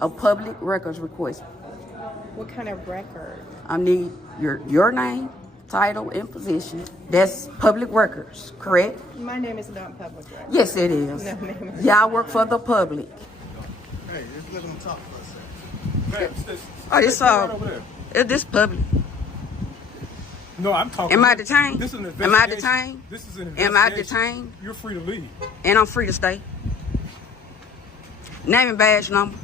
a public records request. What kind of record? I need your name, title, and position. That's public records, correct? My name is not public record. Yes, it is. No, ma'am. Yeah, I work for the public. Hey, just let them talk for a second. Oh, it's right over there. It's this public. No, I'm talking. Am I detained? This is an Am I investigation. detained? This is an Am I investigation. detained? You're free to leave. And I'm free to stay. Name and badge number.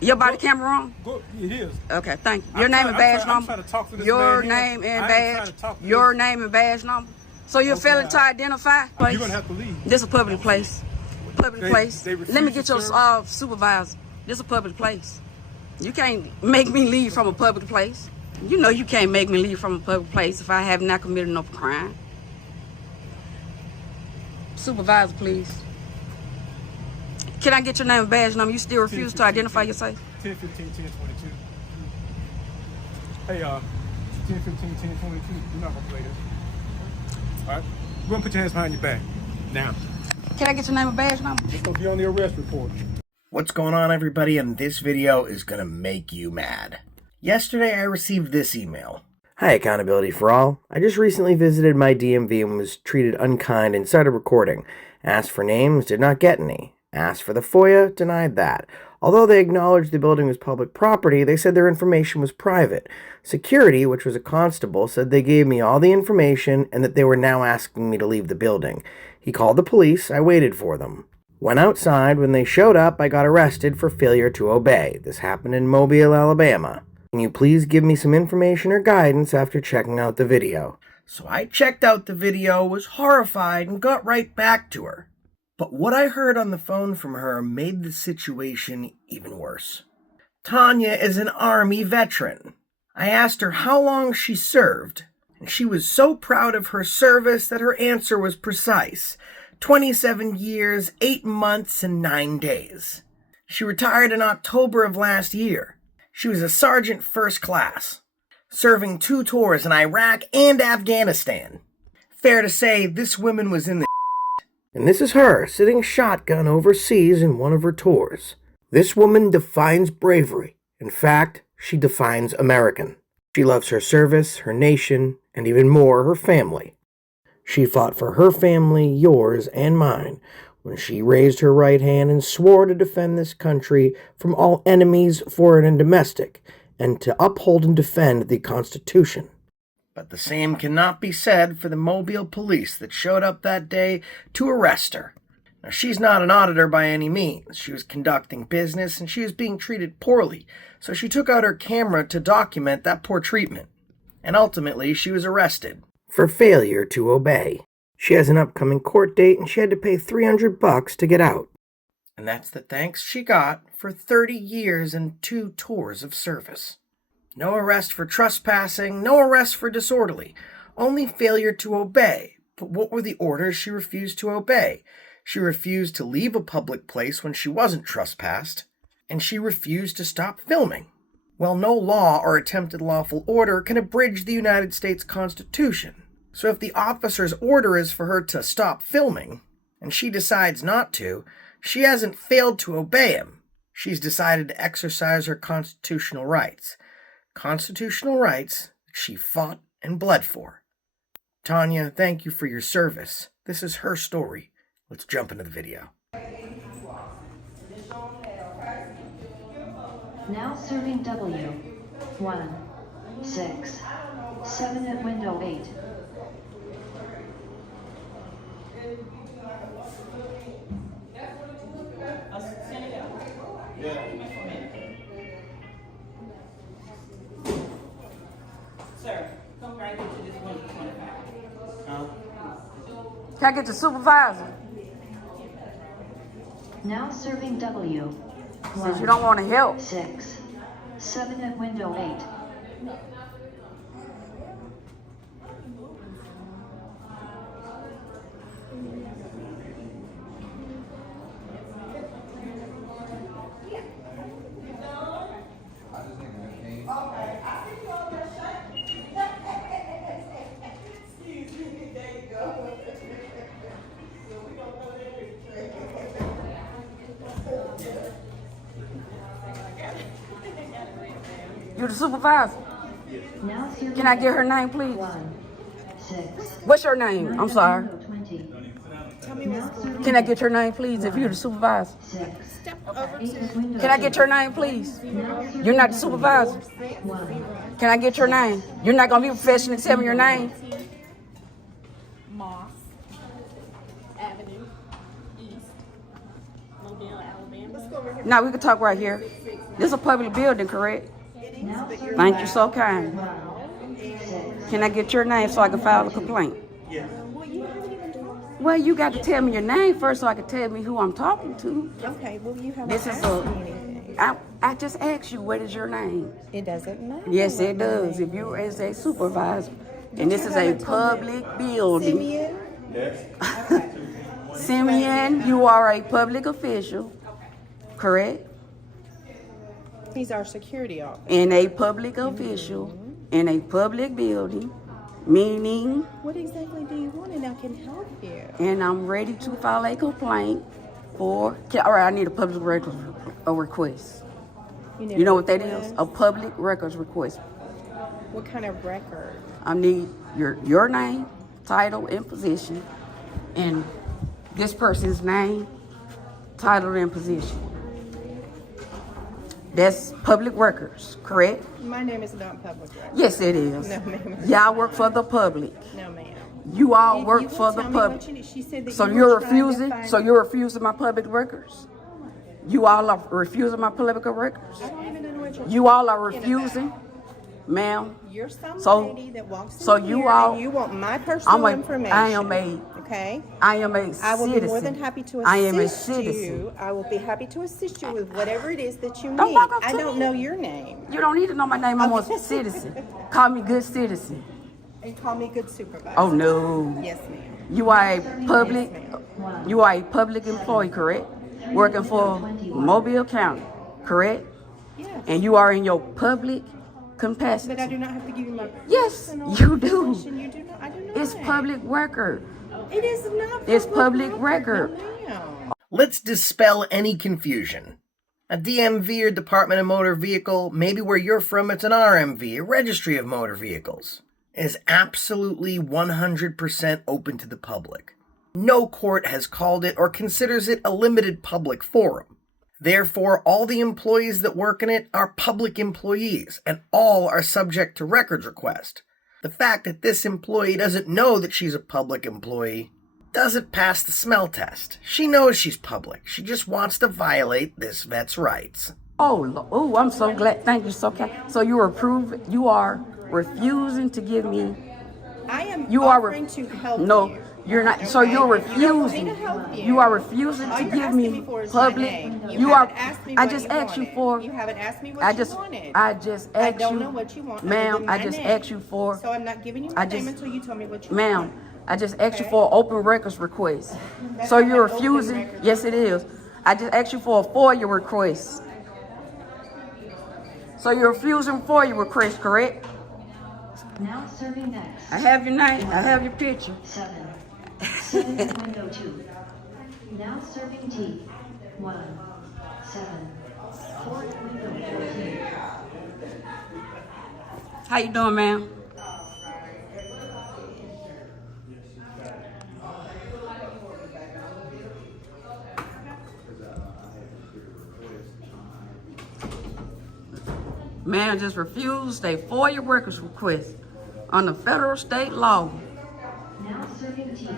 Your body camera on? Go, it is. Okay, thank you. Your name and badge number. I'm trying to talk to this Your man name here. and I ain't trying badge. to talk to Your this. name and badge number. So you're Okay, failing to identify? You're gonna have to leave. This a public place. Public place. they refuse Let me to get your serve? supervisor. This a public place. You can't make me leave from a public place. You know you can't make me leave from a public place if I have not committed no crime. Supervisor, please. Can I get your name and badge number? You still refuse to identify yourself? 10-15, 10-22. Hey, 10-15, 10-22. You're not gonna play this. All right. Go and put your hands behind your back. Now. Can I get your name and badge number? It's gonna be on the arrest report. What's going on, everybody? And this video is going to make you mad. Yesterday, I received this email. Hi, Accountability for All. I just recently visited my DMV and was treated unkind and started recording. Asked for names, did not get any. Asked for the FOIA, denied that. Although they acknowledged the building was public property, they said their information was private. Security, which was a constable, said they gave me all the information and that they were now asking me to leave the building. He called the police. I waited for them. Went outside. When they showed up, I got arrested for failure to obey. This happened in Mobile, Alabama. Can you please give me some information or guidance after checking out the video? So I checked out the video, was horrified, and got right back to her. But what I heard on the phone from her made the situation even worse. Tonya is an Army veteran. I asked her how long she served, and she was so proud of her service that her answer was precise. 27 years, 8 months, and 9 days. She retired in October of last year. She was a Sargeant First Class, serving 2 tours in Iraq and Afghanistan. Fair to say, this woman was in the And this is her, sitting shotgun overseas in one of her tours. This woman defines bravery. In fact, she defines American. She loves her service, her nation, and even more, her family. She fought for her family, yours, and mine, when she raised her right hand and swore to defend this country from all enemies, foreign and domestic, and to uphold and defend the Constitution. But the same cannot be said for the Mobile police that showed up that day to arrest her. Now, she's not an auditor by any means. She was conducting business and she was being treated poorly, so she took out her camera to document that poor treatment. And ultimately, she was arrested for failure to obey. She has an upcoming court date and she had to pay $300 to get out. And that's the thanks she got for 30 years and 2 tours of service. No arrest for trespassing, no arrest for disorderly, only failure to obey. But what were the orders she refused to obey? She refused to leave a public place when she wasn't trespassed, and she refused to stop filming. Well, no law or attempted lawful order can abridge the United States Constitution. So if the officer's order is for her to stop filming, and she decides not to, she hasn't failed to obey him. She's decided to exercise her constitutional rights. Constitutional rights that she fought and bled for. Tonya, thank you for your service. This is her story. Let's jump into the video. Now serving W. 1, 6, 7 at window 8. Sir, come right into this window 25. Can I get the supervisor? Now serving W. Since you don't want to help. 6, 7 at window 8. You the supervisor? Now serving Can I get her name, please? 1, 6, What's your name? I'm sorry. 20. Can I get your name, please, if you're the supervisor? 6. Can I get your name, please? You're not the supervisor. 1. Can I get your name? You're not going to be professional and tell me your name? Moss Avenue East, Mobile, Alabama. Now we can talk right here. This is a public building, correct? Now serving Thank you so kind. 1, 6. Can I get your name so I can file a complaint? Well, you got to tell me your name first so I can tell me who I'm talking to. Okay, well, you haven't This is asked a. me anything. I just asked you, what is your name? It doesn't matter. Yes, what it my does. name If you as a supervisor, and Did this you is a haven't told me? public building. Simeon? Simeon, you are a public official, correct? He's our security officer. In a public official, in a public building, meaning, What exactly do you want, and I can help you? and I'm ready to file a complaint for, all right, I need a public records request. You know what that is? A public records request. What kind of record? I need your name, title, and position, and this person's name, title, and position. That's public records, correct? My name is not public record. Yes, it is. No, ma'am. Y'all work for the public. No, ma'am. You all You work will for the tell me what public. you need. She said that So you you're were trying to refusing? find- So you're refusing my public records? You all are refusing my public records? I don't even know what you're You all are talking refusing, ma'am? You're some So- lady that walks in so here you all- and you want my personal information. I am a Okay? I am a I will be more than citizen. happy to I am a assist citizen. you. I will be happy to assist you with whatever it is that you Don't need. walk up I to don't me. know your name. You don't need to know my name. I'm Okay. a citizen. Call me good citizen. And call me good supervisor. Oh no. Yes, ma'am. You are a public. Yes, You are a public employee, correct? Working for Mobile County, correct? Yes. And you are in your public capacity. But I do not have to give you my Yes, personal you do. information. You do not. I do not. It's public record. It is not. It's public record. No, ma'am. Let's dispel any confusion. A DMV or Department of Motor Vehicle, maybe where you're from it's an RMV, a Registry of Motor Vehicles, is absolutely 100% open to the public. No court has called it or considers it a limited public forum. Therefore, all the employees that work in it are public employees, and all are subject to records request. The fact that this employee doesn't know that she's a public employee doesn't pass the smell test. She knows she's public. She just wants to violate this vet's rights. Oh, I'm so glad. Thank you, so kind. So you are refusing to give me. I am You are offering to help No, you. you're not. So Okay? you're If you don't want me refusing. to help you. You are refusing All to you're give asking me me for is my public. name. You are. haven't asked me I what just you asked you wanted. for. You haven't asked me what I you just. wanted. I just asked you. I don't know what you want, other ma'am. than I my just name. asked you for. So I'm not giving you I my name just- until you tell me what you Ma'am, want. I just asked you Okay. for an open records request. That's So not you're an open refusing? records Yes, it is. I just asked you for a FOIA request. So you're refusing FOIA request, correct? Now serving next. I have your name. I have your picture. 7. 7 window 2. Now serving T. 1. 7. 4 window 14. How you doing, ma'am? Man just refused a FOIA records request under federal state law. Now serving T.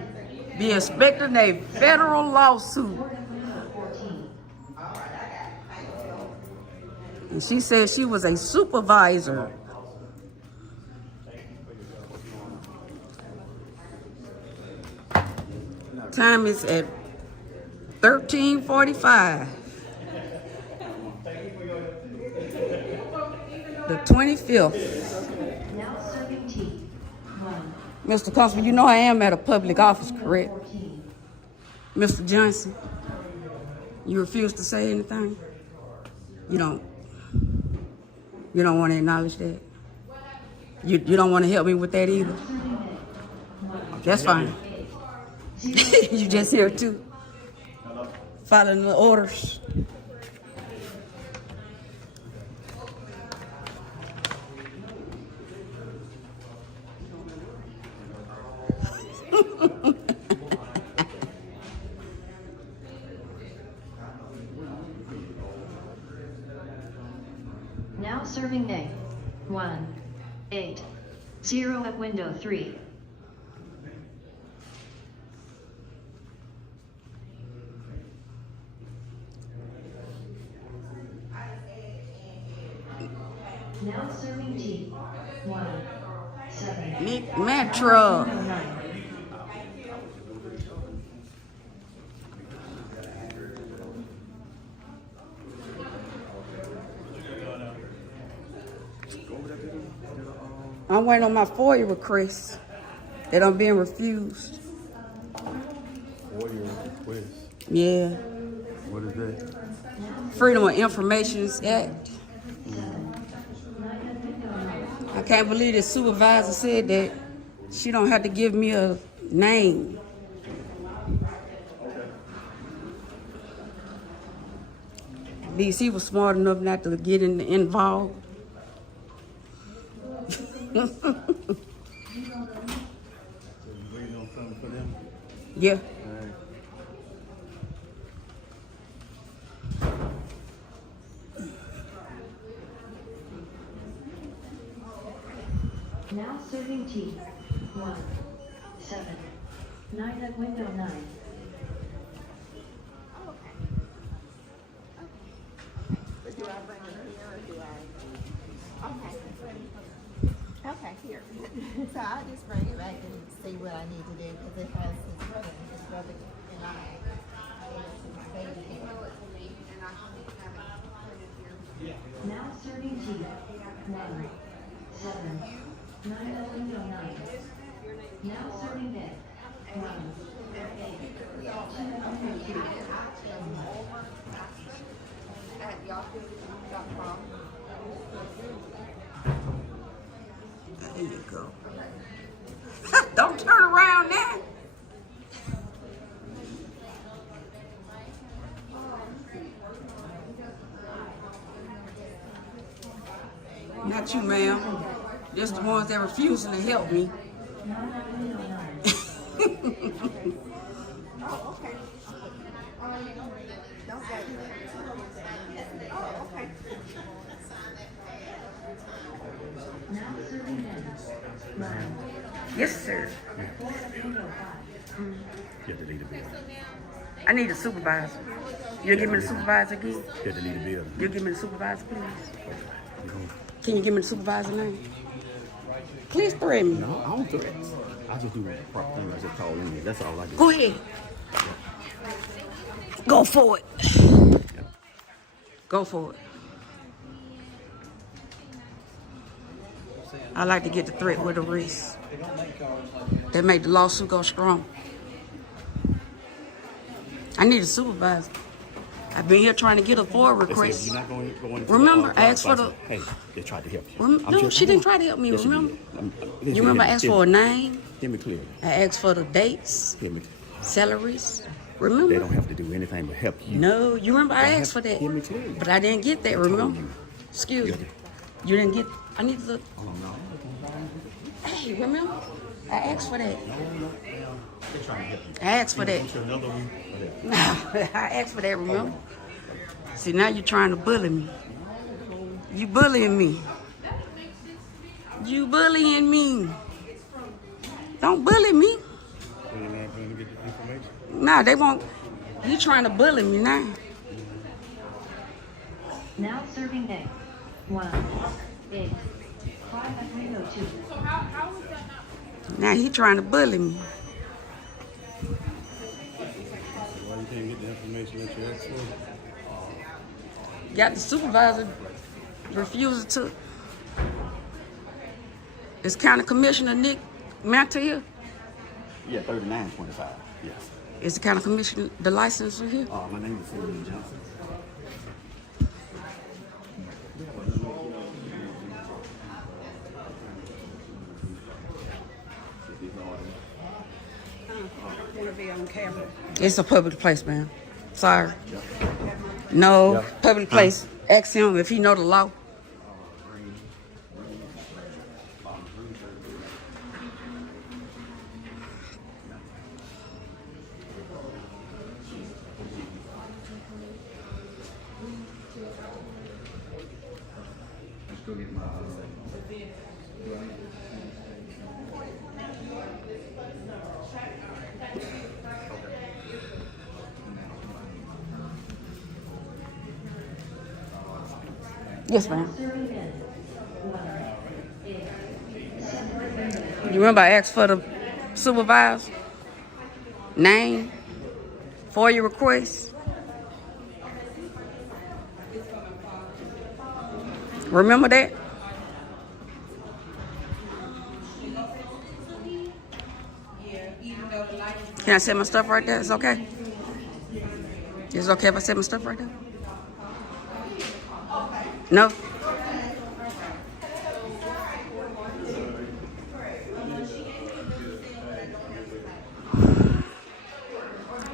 Be expecting a federal lawsuit. 4 window 14. And she said she was a supervisor. Time is at 13:45. The 25th. Now serving T. 1. Mr. Constable, you know I am at a public office, correct? 14. Mr. Johnson, you refuse to say anything? You don't want to acknowledge that? You don't want to help me with that either? That's fine. You just here too. Following the orders. throw at window 3. Now serving tea. 1, 7. Nick Metro. 9. I'm waiting on my FOIA request that I'm being refused. What your request? Yeah. What is that? Freedom of Information Act. I can't believe the supervisor said that she don't have to give me a name. At least he was smart enough not to get involved. So you waiting on something for them? Yeah. All right. Now serving tea. 1, 7. 9 at window 9. Do I bring it here or do I? Okay. Okay, here. So I'll just bring it back and see what I need to do, because it has his brother and I. Now serving tea. 1, 7. 9 at window 9. Now serving bed. 1, 8. 2 at window 2. There you go. Don't turn around now. Not you, ma'am. Just the ones that refusing to help me. Oh, okay. Don't wait. Oh, okay. Now serving bed. 9. Yes, sir. You have to leave the building. I need a supervisor. You'll give me the supervisor again? You have to leave the building. You'll give me the supervisor, please? You know? Can you give me the supervisor name? Please threaten me. No, I don't threaten. I just do the proper thing. I just call in. That's all I do. Go ahead. Go for it. Go for it. I like to get the threat with a wrist. That make the lawsuit go strong. I need a supervisor. I've been here trying to get a FOIA request. You're not going Remember, I asked for the... Hey, they tried to help you. No, she didn't try to help me, Yes, she remember? did. You remember I asked for a name? Hear me clearly. I asked for the dates, Hear me. salaries. They Remember? don't have to do anything but help you. No, you remember I asked for that. Hear me clearly. But I didn't get that, remember? you. Excuse You me. You didn't get... I need to... Hey, remember? I asked for that. They're trying to help you. I asked for that. Another one. I asked for that, remember? See, now you're trying to bully me. You bullying me. You bullying me. Don't bully me. You're not going to get the information. Nah, they won't. You trying to bully me now. Now serving bed. 1, 8. 5 at window 2. Now he trying to bully me. Why you can't get the information that you asked for? Got the supervisor refusing to. Is County Commissioner Nick Mantle here? Yeah, 3925. Yes. Is the County Commissioner the license here? My name is Sargeant Johnson. It's a public place, man. Sorry. No, public place. Ask him if he know the law. Yes, ma'am. You remember I asked for the supervisor name for your request? Remember that? Can I set my stuff right there? It's okay? It's okay if I set my stuff right there? No?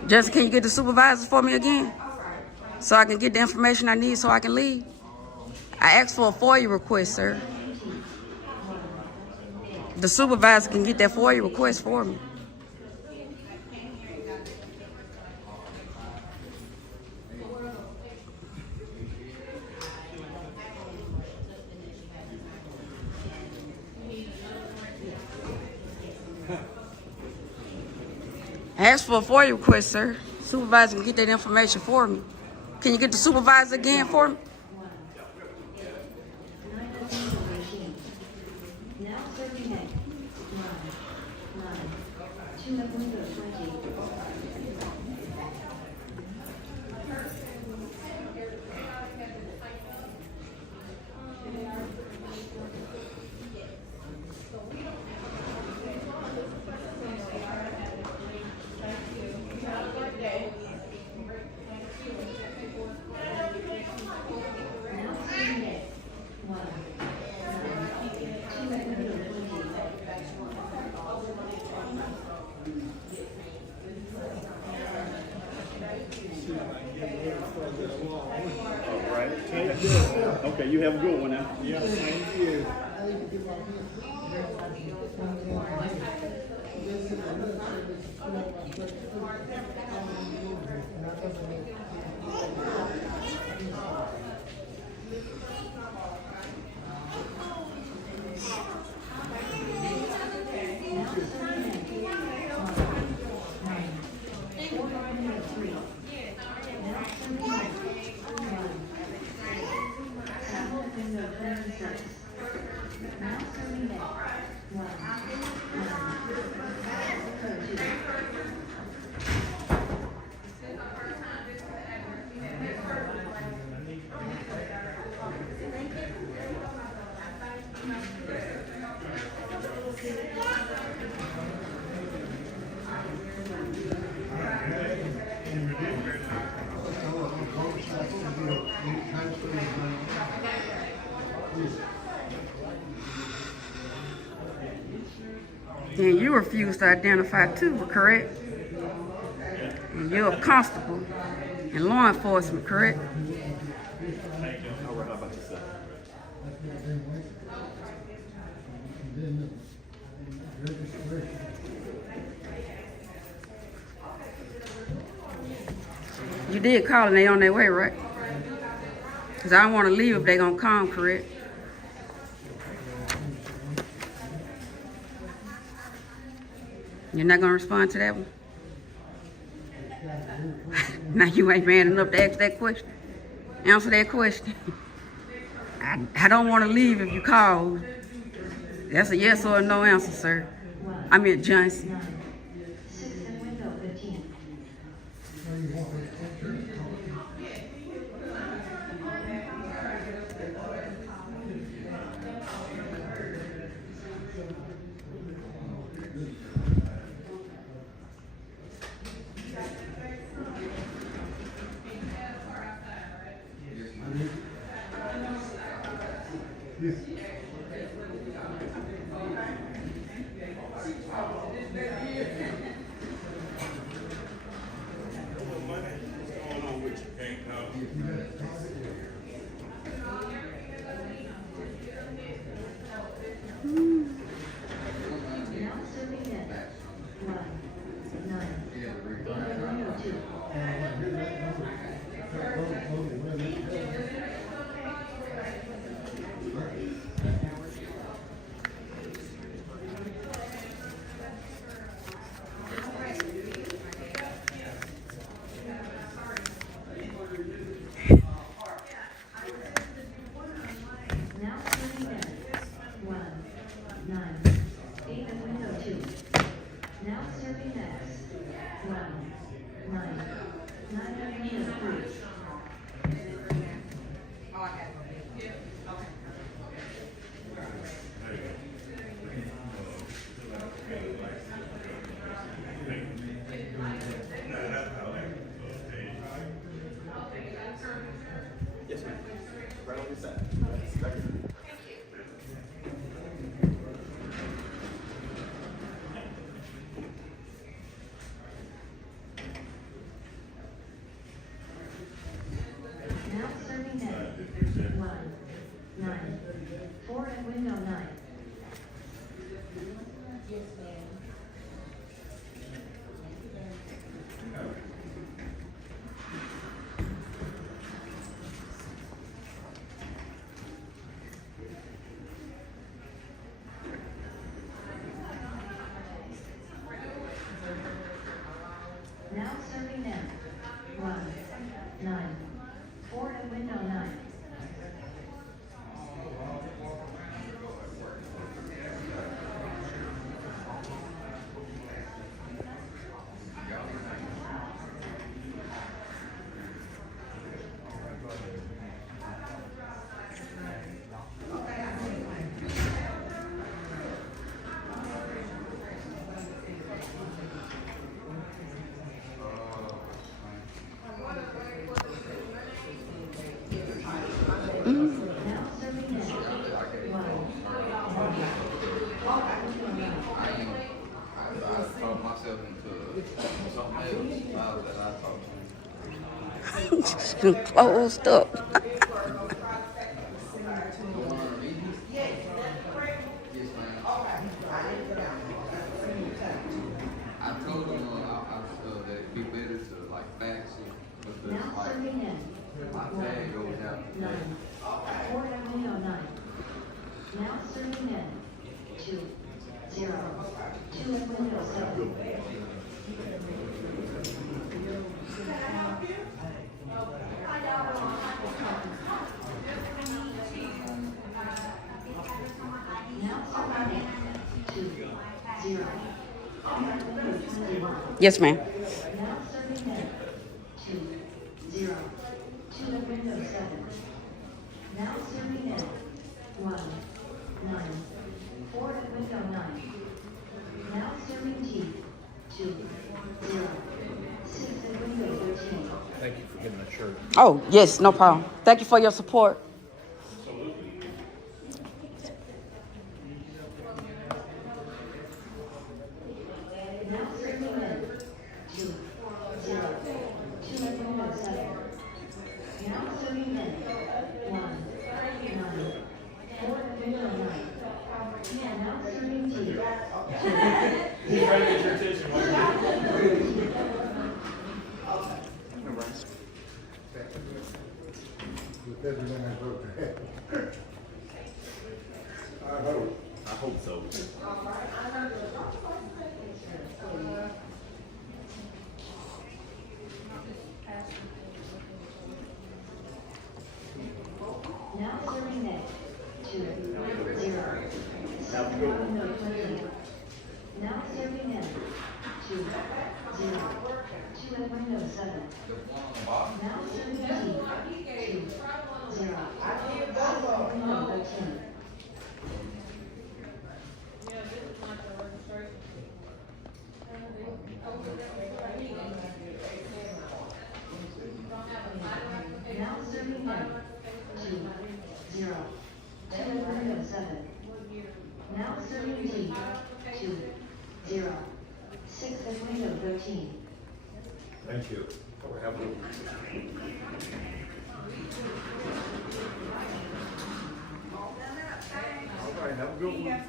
Jessica, can you get the supervisor for me again? So I can get the information I need so I can leave? I asked for a FOIA request, sir. The supervisor can get that FOIA request for me. I asked for a FOIA request, sir. Supervisor can get that information for me. Can you get the supervisor again for me? Now serving next. 9. 2 window 20. Okay, you have a good one now. Yeah, thank you. And you refuse to identify too, correct? And you're a constable in law enforcement, correct? All right, how about yourself? You did call and they on their way, right? Because I don't want to leave if they going to come, correct? You're not going to respond to that one? Now you ain't man enough to ask that question. Answer that question. I don't want to leave if you call. That's a yes or a no answer, sir. I mean Johnson. 6 and window 15. 2. Now serving next. 1, 9. 903. Yes, ma'am. Right on this side. Right here. Now serving next. 1, 9. 4 at window 9. Yes, ma'am. Now serving them. 1, 9. 4 at window 9. Now serving them. 1, 9. I talked myself into something else that I talked to. Just closed up. Yes, ma'am. I told them that it'd be better to like fax it because Now like serving them. my tag goes out. 9. 4 at window 9. Now serving them. 2, 0. 2 at window 7. Now serving them. 2, 0. 2 at window 21. Yes, ma'am. Now serving them. 2, 0. 2 at window 7. Now serving them. 1, 9. 4 at window 9. Now serving T. 2, 0. 6 at window 13. Thank you for getting that shirt. Oh, yes, no problem. Thank you for your support. Now serving them. 2, 0. 2 at window 7. Now serving them. 1, 9. 4 at window 9. Now serving T. 2, He's trying to get your attention. I hope so. Now serving them. 2, 0. 7 at window 20. Now serving them. 2, 0. 2 at window 7. Now serving T. 2, 0. 6 at window 13. Now serving them. 2, 0. 2 at window 7. Now serving T. 2, 0. 6 at window 13. Thank you. Have a good one. All right, have a good one.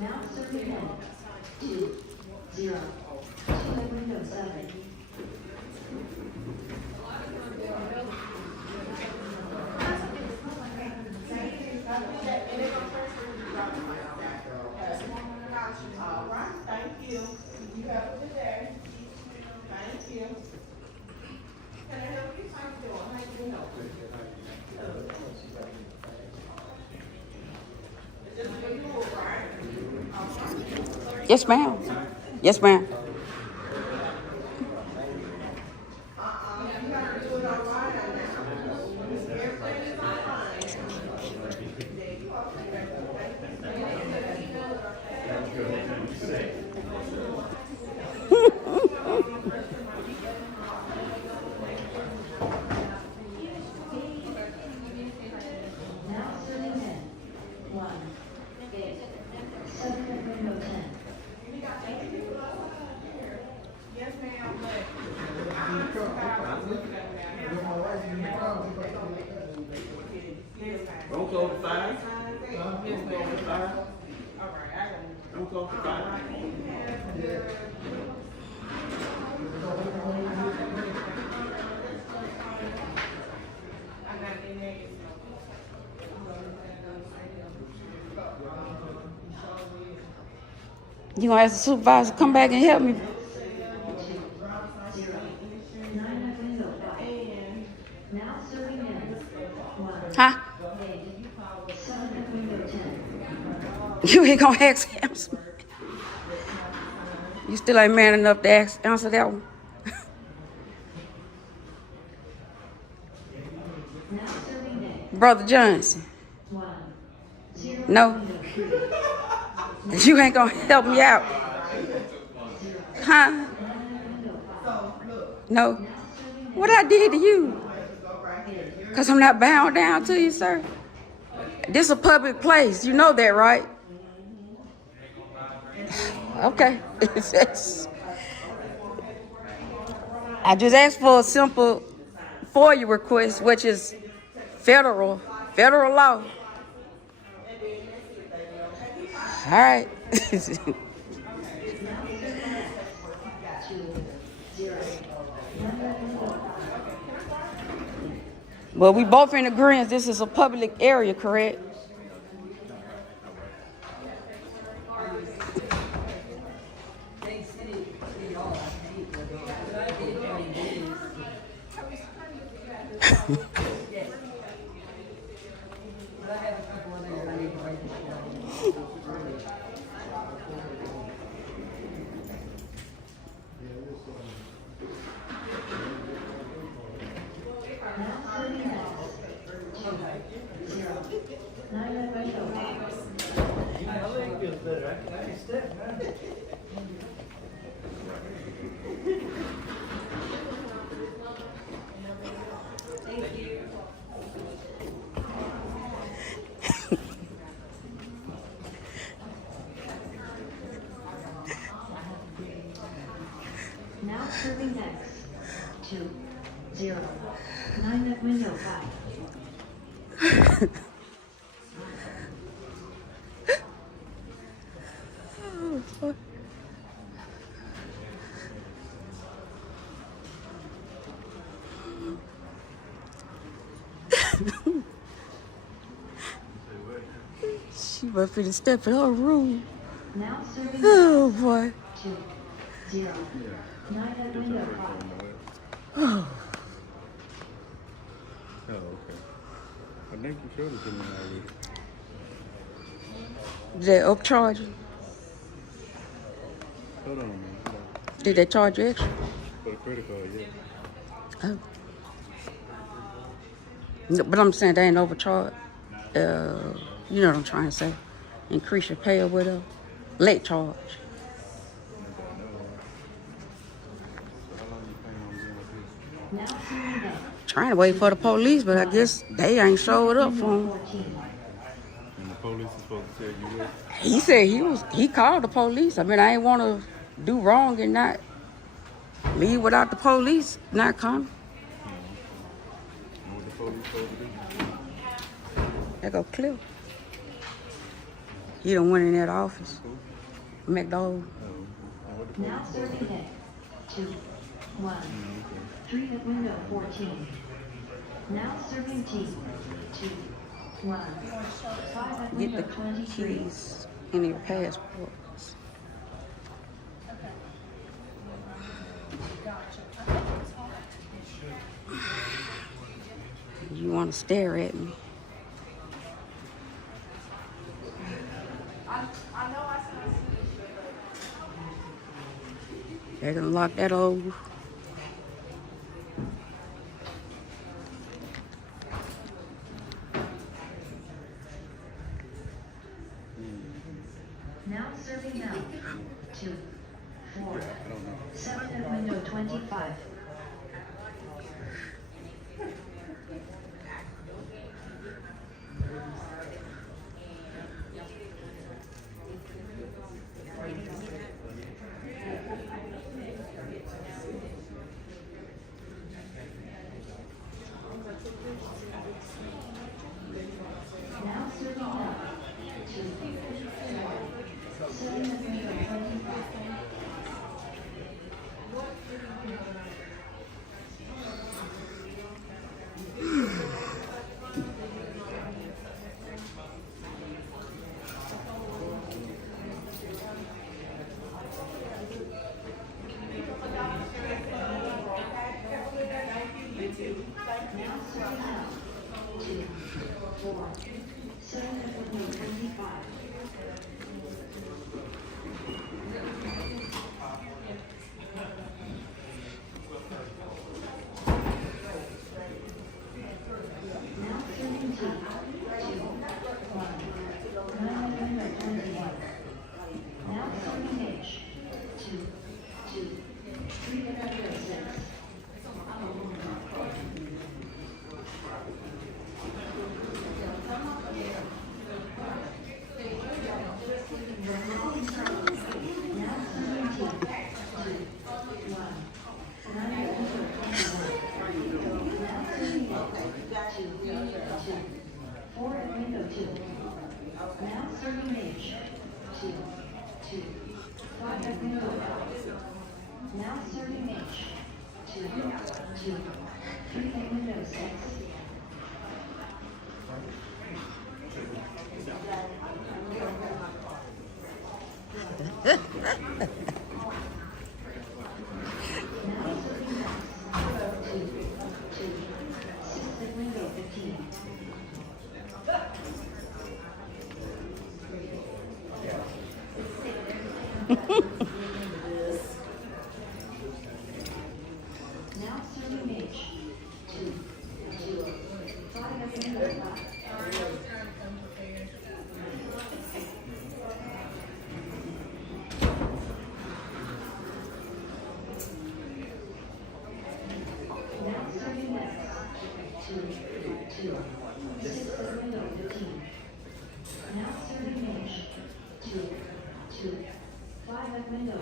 Now serving them. 2, 0. 2 at window 7. All right, thank you. You have a good day. Yes, ma'am. Yes, ma'am. Now serving men. 1, 8, 7 at window 10. Don't close the 5. Don't close the 5. Don't close the 5. You gonna ask the supervisor to come back and help me? 9 at window 5. Now serving men. 1, Huh? 8, 7 at window 10. You ain't gonna ask him. You still ain't man enough to answer that one. Now serving men. Brother Johnson. 1, 0 No. You ain't gonna help me out. Huh? No. What I did to you? Cause I'm not bound down to you, sir. This a public place. You know that, right? Okay. I just asked for a simple FOIA request, which is federal law. All right. Well, we both in agreement this is a public area, correct? Now serving next. 2, 0. 9 at window 5. She must finna step in her room. Now serving Oh boy. 2, 0. 9 at window 5. Oh, okay. I think you showed it to me already. Did they upcharge you? Hold on, man. Did they charge you extra? For the credit card, yeah. Oh. No, but I'm saying they ain't overcharged. You know what I'm trying to say. Increase your pay or whatever. Late charge. Now serving next. Trying to wait for the police, but I guess they ain't showed up for him. 14. And the police is supposed to tell you what? He said he called the police. I mean, I ain't want to do wrong and not leave without the police not coming. And what the police supposed to do? They go Cliff. He done went in that office. McDowell. Now serving next. 2, 1. 3 at window 14. Now serving tea. 2, 1. 5 at Get window the 23. keys in your passports. You want to stare at me? They're gonna lock that over. Now serving now. 2, 4, 7 at window 25. Now serving now. 2, 7 at window 25. Now serving now. 2, 4, 7 at window 25. Now serving 2, 2, 1, 9 at window 21. Now serving H, 2, 2, 3 at window 6. Now serving H, 2, 2, 5 at window 5. Now serving H, 2, 2, 3 at window 6. Now serving X, 2, 2, 6 at window 15. Now serving H, 2, 2, 5 at window 5.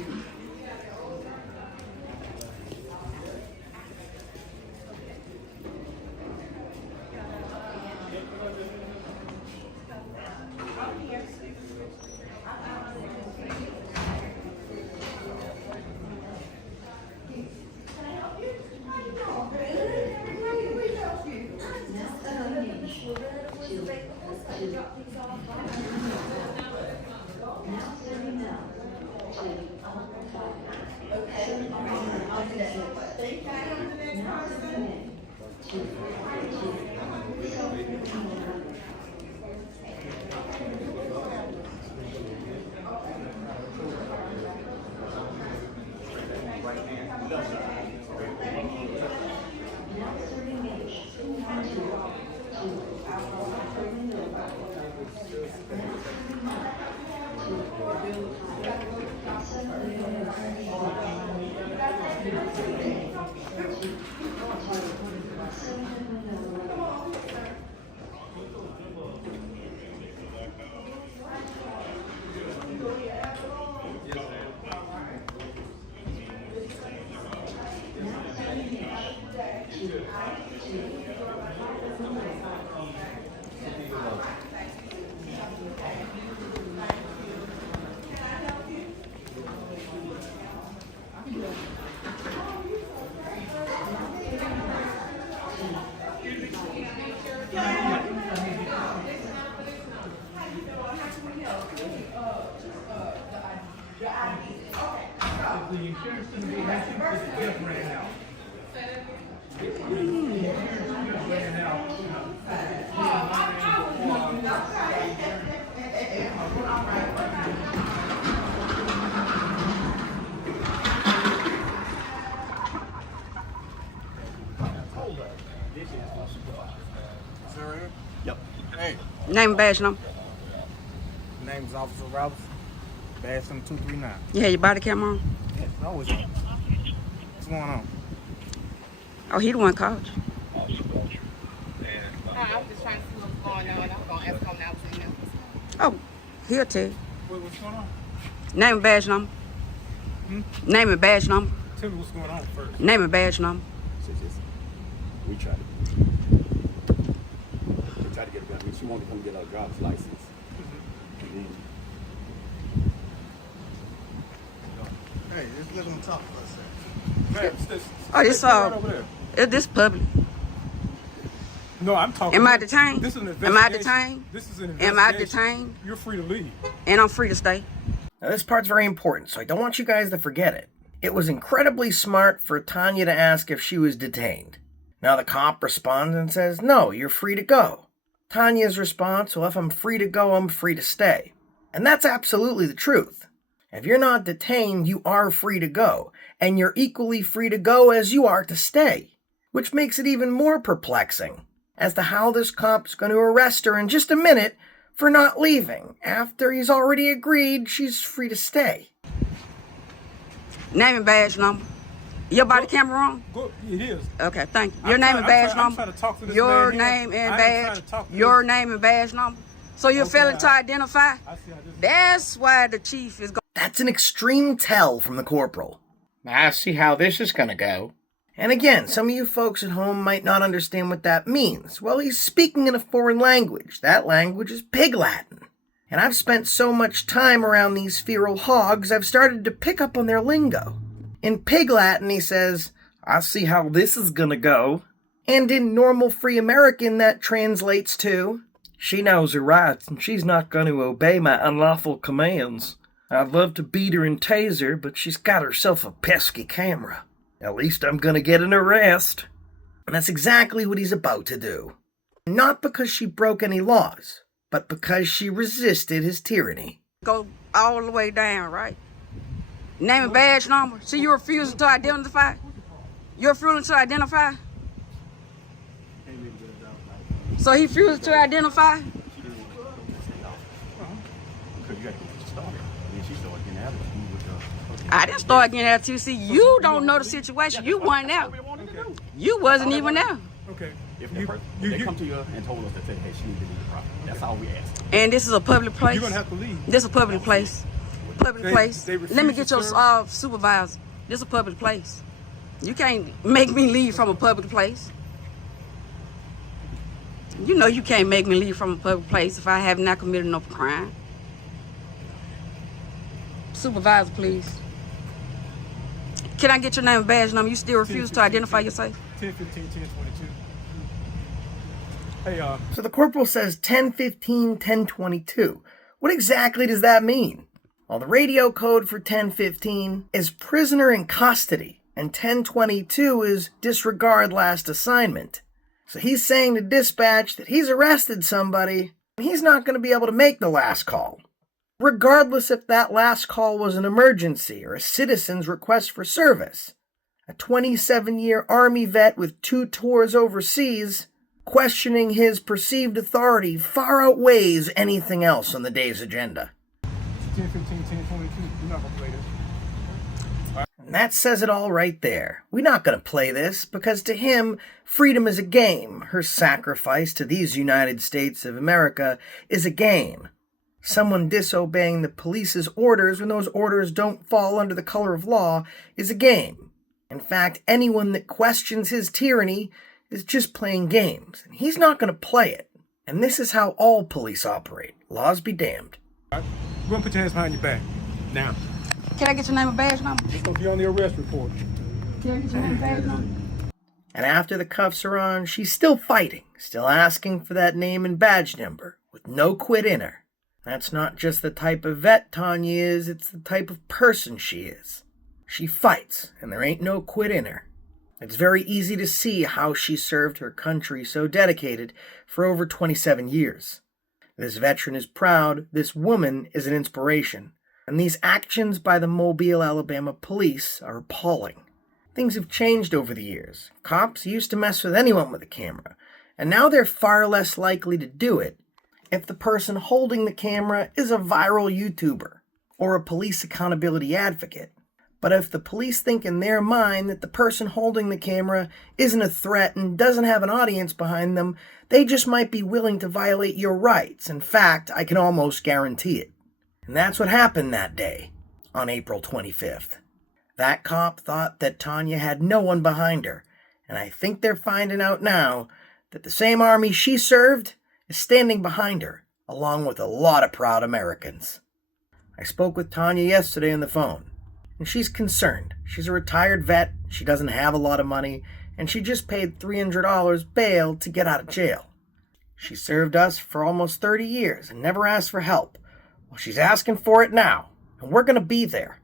Now serving X, 2, 2, 6 at window 15. Now serving H, 2, 2, 5 at window 5. The insurance company has to just ran out. The insurance just ran out. Name and badge number. Name is Officer Roberts. Badge number 239. You had your body camera on? Yes, always on. What's going on? Oh, he the one called you. I'm just trying to see what's going on. I'm going to ask him now to you. Oh, he'll tell you. What's going on? Name and badge number. Name and badge number. Tell me what's going on first. Name and badge number. We tried to get her. I mean, she wanted to come get her driver's license. Hey, just let them talk for a second. Oh, this right over there. This public. No, I'm talking. Am I detained? This is an Am I investigation. detained? This is an Am I investigation. detained? You're free to leave. And I'm free to stay. Now, this part's very important, so I don't want you guys to forget it. It was incredibly smart for Tonya to ask if she was detained. Now the cop responds and says, no, you're free to go. Tanya's response, well, if I'm free to go, I'm free to stay. And that's absolutely the truth. If you're not detained, you are free to go. And you're equally free to go as you are to stay. Which makes it even more perplexing as to how this cop's going to arrest her in just a minute for not leaving after he's already agreed she's free to stay. Name and badge number. Your body camera on? Go, it is. Okay, thank you. Your name and badge number. I'm trying to talk to this Your man name here. and I ain't trying badge. to talk to Your this. name and badge number. So you're Okay, failing to identify? I see how this That's why the chief is going. That's an extreme tell from the corporal. I see how this is gonna go. And again, some of you folks at home might not understand what that means. Well, he's speaking in a foreign language. That language is Pig Latin. And I've spent so much time around these feral hogs, I've started to pick up on their lingo. In Pig Latin, he says, I see how this is gonna go. And in normal free American, that translates to, she knows her rights, and she's not going to obey my unlawful commands. I'd love to beat her and tase her, but she's got herself a pesky camera. At least I'm going to get an arrest. And that's exactly what he's about to do. Not because she broke any laws, but because she resisted his tyranny. Go all the way down, right? Name and badge number. So you're refusing to identify? You're refusing to identify? So he refused to identify? I didn't start getting out to you. See, you don't know the situation. You weren't out. You wasn't even there. Okay. If they come to you and told us that, hey, she needs to leave the property. That's all we asked. And this is a public place. You're going to have to leave. This is a public place. Public place. they refuse Let me to get your serve? supervisor. This is a public place. You can't make me leave from a public place. You know you can't make me leave from a public place if I have not committed no crime. Supervisor, please. Can I get your name and badge number? You still refuse to identify yourself? 1015, 1022. Hey, So the corporal says 1015, 1022. What exactly does that mean? Well, the radio code for 1015 is prisoner in custody, and 1022 is disregard last assignment. So he's saying to dispatch that he's arrested somebody, and he's not going to be able to make the last call. Regardless if that last call was an emergency or a citizen's request for service. A 27-year Army vet with 2 tours overseas, questioning his perceived authority far outweighs anything else on the day's agenda. 1015, 1022. You're not going to play this. And that says it all right there. We're not going to play this because to him, freedom is a game. Her sacrifice to these United States of America is a game. Someone disobeying the police's orders when those orders don't fall under the color of law is a game. In fact, anyone that questions his tyranny is just playing games. And he's not going to play it. And this is how all police operate. Laws be damned. All right. We're going to put your hands behind your back. Now. Can I get your name and badge number? It's going to be on the arrest report. Can I get your name and badge number? And after the cuffs are on, she's still fighting, still asking for that name and badge number, with no quit in her. That's not just the type of vet Tonya is, it's the type of person she is. She fights, and there ain't no quit in her. It's very easy to see how she served her country so dedicated for over 27 years. This veteran is proud, this woman is an inspiration, and these actions by the Mobile, Alabama police are appalling. Things have changed over the years. Cops used to mess with anyone with a camera, and now they're far less likely to do it, if the person holding the camera is a viral YouTuber or a police accountability advocate. But if the police think in their mind that the person holding the camera isn't a threat and doesn't have an audience behind them, they just might be willing to violate your rights. In fact, I can almost guarantee it. And that's what happened that day, on April 25th. That cop thought that Tonya had no one behind her, and I think they're finding out now that the same army she served is standing behind her, along with a lot of proud Americans. I spoke with Tonya yesterday on the phone, and she's concerned. She's a retired vet, she doesn't have a lot of money, and she just paid $300 bail to get out of jail. She served us for almost 30 years and never asked for help. Well, she's asking for it now, and we're going to be there.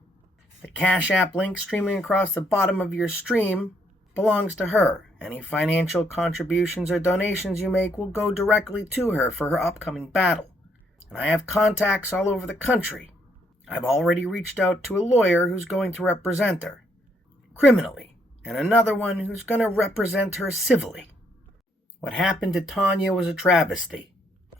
The Cash App link streaming across the bottom of your stream belongs to her. Any financial contributions or donations you make will go directly to her for her upcoming battle. And I have contacts all over the country. I've already reached out to a lawyer who's going to represent her criminally, and another one who's going to represent her civilly. What happened to Tonya was a travesty.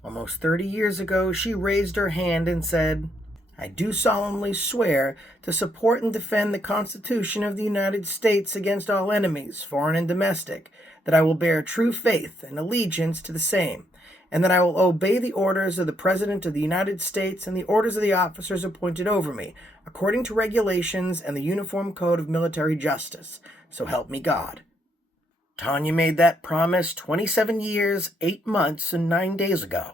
Almost 30 years ago, she raised her hand and said, "I do solemnly swear to support and defend the Constitution of the United States against all enemies, foreign and domestic, that I will bear true faith and allegiance to the same, and that I will obey the orders of the President of the United States and the orders of the officers appointed over me, according to regulations and the Uniform Code of Military Justice. So help me God." Tonya made that promise 27 years, 8 months, and 9 days ago,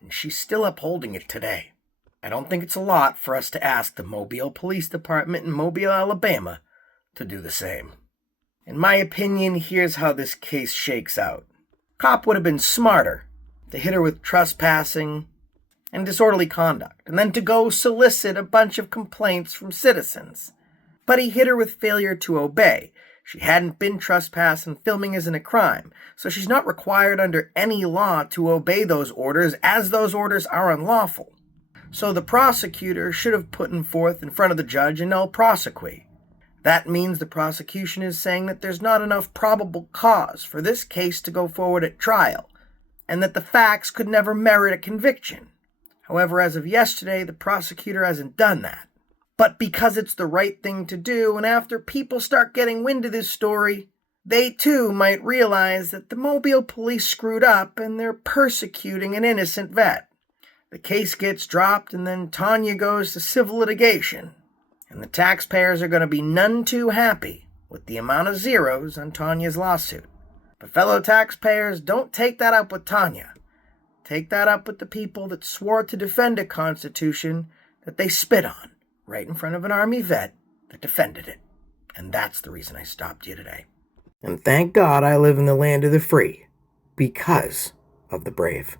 and she's still upholding it today. I don't think it's a lot for us to ask the Mobile Police Department in Mobile, Alabama, to do the same. In my opinion, here's how this case shakes out. Cop would have been smarter to hit her with trespassing and disorderly conduct, and then to go solicit a bunch of complaints from citizens. But he hit her with failure to obey. She hadn't been trespassed, and filming isn't a crime, so she's not required under any law to obey those orders, as those orders are unlawful. So the prosecutor should have put forth in front of the judge a nil prosequi. That means the prosecution is saying that there's not enough probable cause for this case to go forward at trial, and that the facts could never merit a conviction. However, as of yesterday, the prosecutor hasn't done that. But because it's the right thing to do, and after people start getting wind of this story, they too might realize that the Mobile police screwed up and they're persecuting an innocent vet. The case gets dropped, and then Tonya goes to civil litigation, and the taxpayers are going to be none too happy with the amount of zeros on Tonya's lawsuit. But fellow taxpayers, don't take that up with Tonya. Take that up with the people that swore to defend a constitution that they spit on right in front of an Army vet that defended it. And that's the reason I stopped you today. And thank God I live in the land of the free, because of the brave.